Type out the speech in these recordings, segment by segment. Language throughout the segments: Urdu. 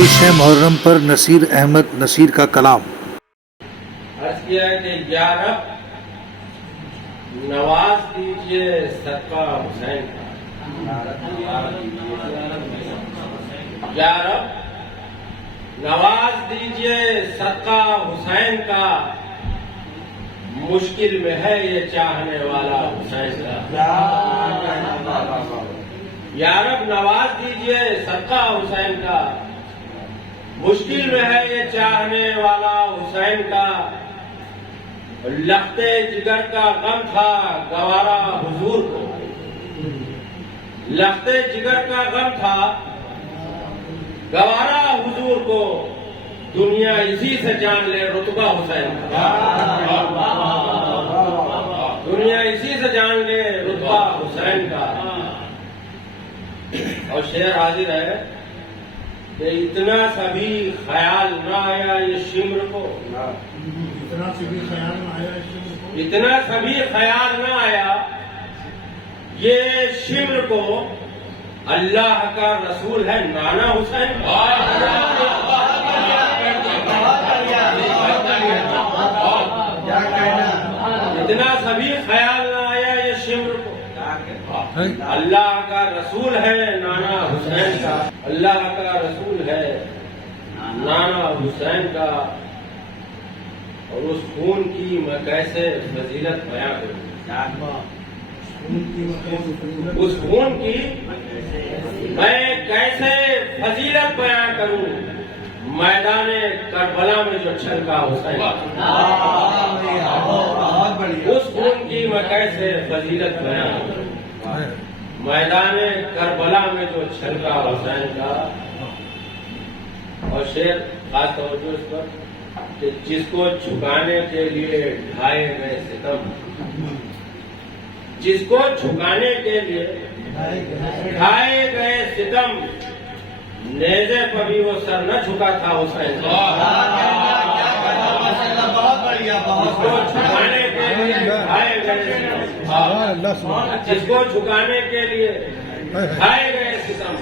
پیش ہے محرم پر نصیر احمد نصیر کا کلام۔ عرض کیا ہے کہ یا رب نواز دیجئے صدقہ حسین کا، یا رب نواز دیجئے صدقہ حسین کا، مشکل میں ہے یہ چاہنے والا حسین کا۔ یا رب نواز دیجئے صدقہ حسین کا، مشکل میں ہے یہ چاہنے والا حسین کا۔ لختے جگر کا غم تھا گوارا حضور کو، لختے جگر کا غم تھا گوارا حضور کو، دنیا اسی سے جان لے رتبہ حسین کا، دنیا اسی سے جان لے رتبہ حسین کا۔ اور شعر حاضر ہے کہ اتنا سبھی خیال نہ آیا یہ شمر کو، اتنا سبھی خیال نہ آیا یہ شمر کو، اللہ کا رسول ہے نانا حسین کا۔ اتنا سبھی خیال نہ آیا یہ شمر کو، اللہ کا رسول ہے نانا حسین کا، اللہ کا رسول ہے نانا حسین کا۔ اور اس خون کی میں کیسے فضیلت بیان کروں، اس خون کی میں کیسے فضیلت بیان کروں، میدان کربلا میں جو چھلکا حسین، اس خون کی میں کیسے فضیلت بیان کروں، میدان کربلا میں جو چھلکا حسین کا۔ اور شعر خاص توجہ اس پر کہ جس کو جھکانے کے لیے ڈھائے گئے ستم، جس کو جھکانے کے لیے ڈھائے گئے ستم، نیزے پر بھی وہ سر نہ جھکا تھا حسین، جس کو جھکانے کے لیے ڈھائے گئے ستم، جس کو جھکانے کے لیے ڈھائے گئے ستم،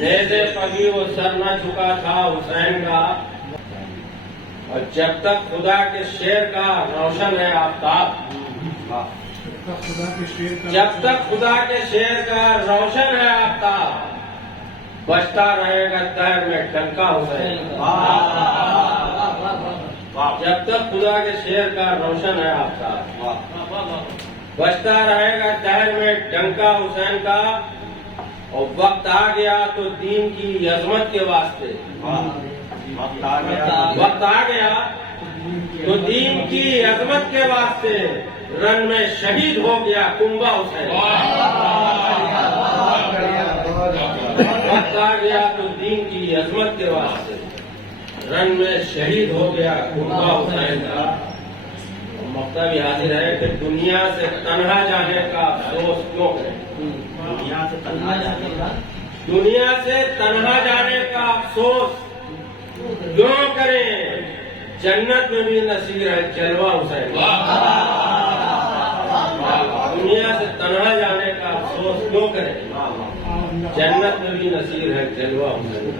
نیزے پر بھی وہ سر نہ جھکا تھا حسین کا۔ اور جب تک خدا کے شیر کا روشن ہے آفتاب، جب تک خدا کے شیر کا روشن ہے آفتاب، بجتا رہے گا دہر میں ڈنکا حسین کا۔ جب تک خدا کے شیر کا روشن ہے آفتاب، بجتا رہے گا دہر میں ڈنکا حسین کا۔ اور وقت آ گیا تو دین کی عظمت کے واسطے، وقت آ گیا تو دین کی عظمت کے واسطے، رن میں شہید ہو گیا کنبا حسین۔ وقت آ گیا تو دین کی عظمت کے واسطے، رن میں شہید ہو گیا کنبا حسین کا۔ مقطع بھی حاضر ہے کہ دنیا سے تنہا جانے کا افسوس کیوں کریں، دنیا سے تنہا جانے کا افسوس کیوں کریں، جنت میں بھی نصیر ہے جلوہ حسین۔ دنیا سے تنہا جانے کا افسوس کیوں کریں، جنت میں بھی نصیر ہے جلوہ حسین۔